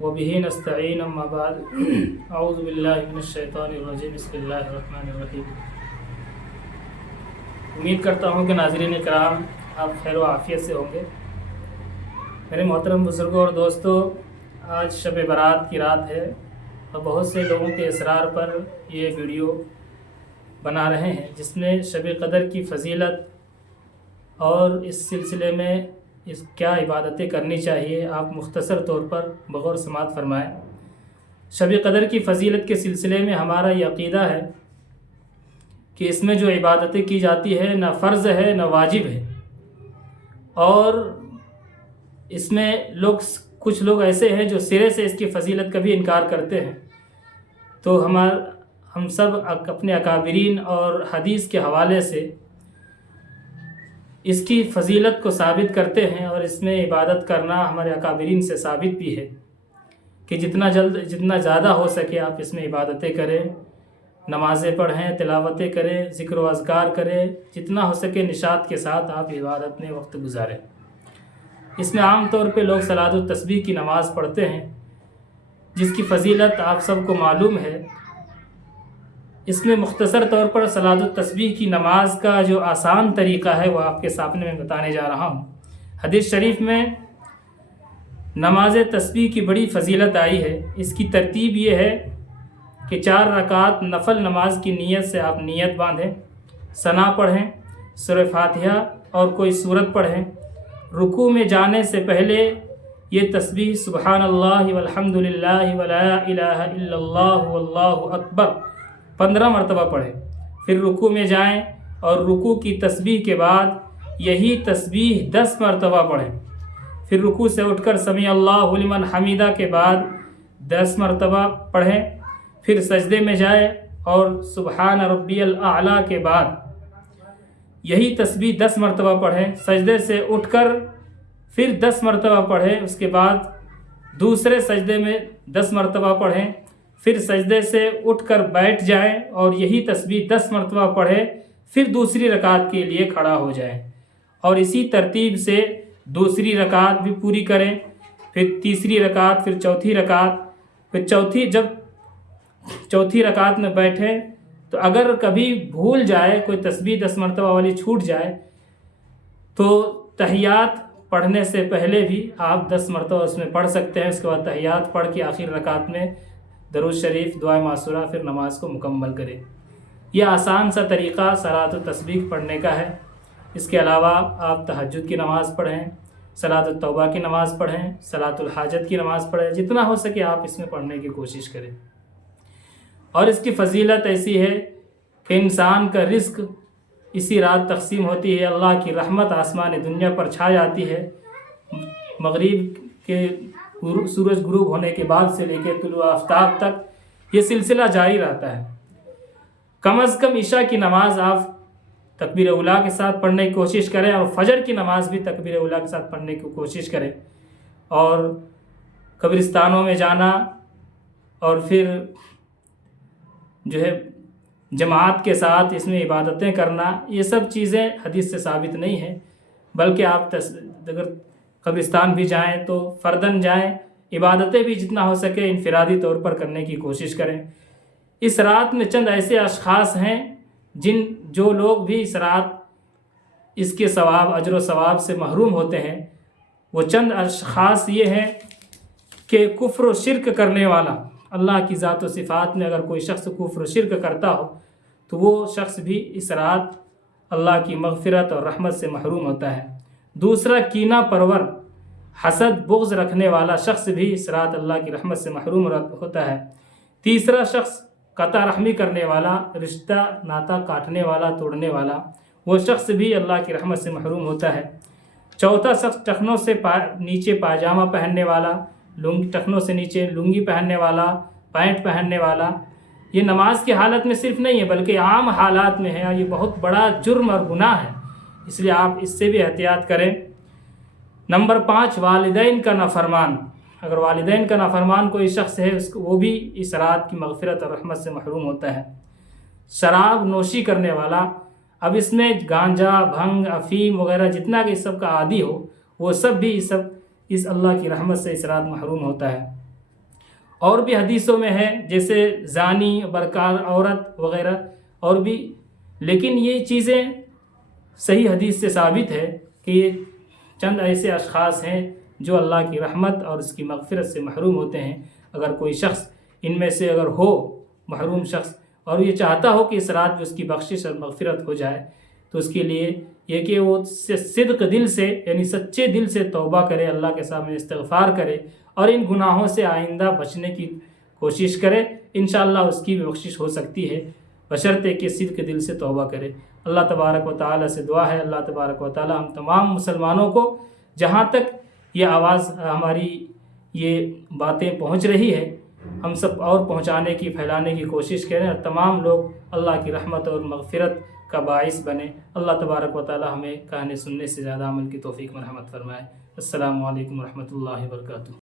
وبه نستعین اما بعد اعوذ باللہ من الشیطان الرجیم بسم اللہ الرحمن الرحیم۔ امید کرتا ہوں کہ ناظرین کرام آپ خیر و عافیت سے ہوں گے۔ میرے محترم بزرگوں اور دوستوں، آج شب برات کی رات ہے اور بہت سے لوگوں کے اصرار پر یہ ویڈیو بنا رہے ہیں جس میں شب قدر کی فضیلت اور اس سلسلے میں کیا عبادتیں کرنی چاہیے آپ مختصر طور پر بغور سماعت فرمائیں۔ شب قدر کی فضیلت کے سلسلے میں ہمارا یہ عقیدہ ہے کہ اس میں جو عبادتیں کی جاتی ہے نہ فرض ہے نہ واجب ہے، اور اس میں کچھ لوگ ایسے ہیں جو سرے سے اس کی فضیلت کا بھی انکار کرتے ہیں۔ تو ہم سب اپنے اکابرین اور حدیث کے حوالے سے اس کی فضیلت کو ثابت کرتے ہیں، اور اس میں عبادت کرنا ہمارے اکابرین سے ثابت بھی ہے کہ جتنا زیادہ ہو سکے آپ اس میں عبادتیں کریں، نمازیں پڑھیں، تلاوتیں کریں، ذکر و اذکار کریں، جتنا ہو سکے نشاط کے ساتھ آپ عبادت میں وقت گزاریں۔ اس میں عام طور پہ لوگ صلاۃ التسبیح کی نماز پڑھتے ہیں جس کی فضیلت آپ سب کو معلوم ہے۔ اس میں مختصر طور پر صلاۃ التسبیح کی نماز کا جو آسان طریقہ ہے وہ آپ کے سامنے میں بتانے جا رہا ہوں۔ حدیث شریف میں نماز تسبیح کی بڑی فضیلت آئی ہے۔ اس کی ترتیب یہ ہے کہ 4 رکعت نفل نماز کی نیت سے آپ نیت باندھیں، ثنا پڑھیں، سورہ فاتحہ اور کوئی سورت پڑھیں۔ رکوع میں جانے سے پہلے یہ تسبیح سبحان اللہ والحمد للہ ولا الہ الا اللہ واللہ اکبر 15 مرتبہ پڑھیں۔ پھر رکوع میں جائیں اور رکوع کی تسبیح کے بعد یہی تسبیح 10 مرتبہ پڑھیں۔ پھر رکوع سے اٹھ کر سمیع اللہ لمن حمیدہ کے بعد 10 مرتبہ پڑھیں۔ پھر سجدے میں جائیں اور سبحان ربی الاعلیٰ کے بعد یہی تسبیح 10 مرتبہ پڑھیں۔ سجدے سے اٹھ کر پھر 10 مرتبہ پڑھیں۔ اس کے بعد دوسرے سجدے میں 10 مرتبہ پڑھیں۔ پھر سجدے سے اٹھ کر بیٹھ جائیں اور یہی تسبیح 10 مرتبہ پڑھیں۔ پھر دوسری رکعت کے لیے کھڑا ہو جائیں اور اسی ترتیب سے دوسری رکعت بھی پوری کریں۔ پھر تیسری رکعت، پھر چوتھی رکعت، پھر جب چوتھی رکعت میں بیٹھیں تو اگر کبھی بھول جائے، کوئی تسبیح 10 مرتبہ والی چھوٹ جائے تو تحیات پڑھنے سے پہلے بھی آپ 10 مرتبہ اس میں پڑھ سکتے ہیں۔ اس کے بعد تحیات پڑھ کے آخر رکعت میں درود شریف، دعائے معصورہ، پھر نماز کو مکمل کریں۔ یہ آسان سا طریقہ صلاۃ التسبیح پڑھنے کا ہے۔ اس کے علاوہ آپ تہجد کی نماز پڑھیں، صلاۃ التوبہ کی نماز پڑھیں، صلاۃ الحاجت کی نماز پڑھیں، جتنا ہو سکے آپ اس میں پڑھنے کی کوشش کریں۔ اور اس کی فضیلت ایسی ہے کہ انسان کا رزق اسی رات تقسیم ہوتی ہے۔ اللہ کی رحمت آسمان دنیا پر چھا جاتی ہے۔ مغرب کے سورج غروب ہونے کے بعد سے لے کے طلوع آفتاب تک یہ سلسلہ جاری رہتا ہے۔ کم از کم عشاء کی نماز آپ تکبیر اولیٰ کے ساتھ پڑھنے کی کوشش کریں، اور فجر کی نماز بھی تکبیر اولیٰ کے ساتھ پڑھنے کی کوشش کریں، اور قبرستانوں میں جانا اور پھر جو ہے جماعت کے ساتھ اس میں عبادتیں کرنا، یہ سب چیزیں حدیث سے ثابت نہیں ہیں، بلکہ آپ اگر قبرستان بھی جائیں تو فرداً جائیں، عبادتیں بھی جتنا ہو سکے انفرادی طور پر کرنے کی کوشش کریں۔ اس رات میں چند ایسے اشخاص ہیں جو لوگ بھی اس رات اس کے ثواب، اجر و ثواب سے محروم ہوتے ہیں۔ وہ چند اشخاص یہ ہیں کہ کفر و شرک کرنے والا، اللہ کی ذات و صفات میں اگر کوئی شخص کفر و شرک کرتا ہو تو وہ شخص بھی اس رات اللہ کی مغفرت اور رحمت سے محروم ہوتا ہے۔ دوسرا، کینہ پرور، حسد، بغض رکھنے والا شخص بھی اس رات اللہ کی رحمت سے محروم ہوتا ہے۔ تیسرا شخص، قطع رحمی کرنے والا، رشتہ ناتا کاٹنے والا، توڑنے والا، وہ شخص بھی اللہ کی رحمت سے محروم ہوتا ہے۔ چوتھا شخص، ٹخنوں سے نیچے پاجامہ پہننے والا، ٹخنوں سے نیچے لنگی پہننے والا، پینٹ پہننے والا۔ یہ نماز کی حالت میں صرف نہیں ہے بلکہ عام حالات میں ہے، اور یہ بہت بڑا جرم اور گناہ ہے، اس لیے آپ اس سے بھی احتیاط کریں۔ نمبر 5، والدین کا نافرمان۔ اگر والدین کا نافرمان کوئی شخص ہے وہ بھی اس رات کی مغفرت اور رحمت سے محروم ہوتا ہے۔ شراب نوشی کرنے والا، اب اس میں گانجا، بھنگ، افیم وغیرہ جتنا کہ اس سب کا عادی ہو، وہ سب بھی اس اللہ کی رحمت سے اس رات محروم ہوتا ہے۔ اور بھی حدیثوں میں ہے جیسے زانی، بدکار عورت وغیرہ اور بھی، لیکن یہ چیزیں صحیح حدیث سے ثابت ہے کہ یہ چند ایسے اشخاص ہیں جو اللہ کی رحمت اور اس کی مغفرت سے محروم ہوتے ہیں۔ اگر کوئی شخص ان میں سے اگر ہو محروم شخص اور یہ چاہتا ہو کہ اس رات میں اس کی بخشش اور مغفرت ہو جائے، تو اس کے لیے یہ کہ وہ صدق دل سے یعنی سچے دل سے توبہ کرے، اللہ کے سامنے استغفار کرے اور ان گناہوں سے آئندہ بچنے کی کوشش کرے، انشاءاللہ اس کی بھی بخشش ہو سکتی ہے، بشرطے کہ صدق دل سے توبہ کرے۔ اللہ تبارک و تعالیٰ سے دعا ہے، اللہ تبارک و تعالیٰ ہم تمام مسلمانوں کو جہاں تک یہ آواز ہماری یہ باتیں پہنچ رہی ہے، ہم سب اور پہنچانے کی، پھیلانے کی کوشش کریں اور تمام لوگ اللہ کی رحمت اور مغفرت کا باعث بنے۔ اللہ تبارک و تعالیٰ ہمیں کہنے سننے سے زیادہ عمل کی توفیق مرحمت فرمائے۔ السلام علیکم ورحمۃ اللہ وبرکاتہ۔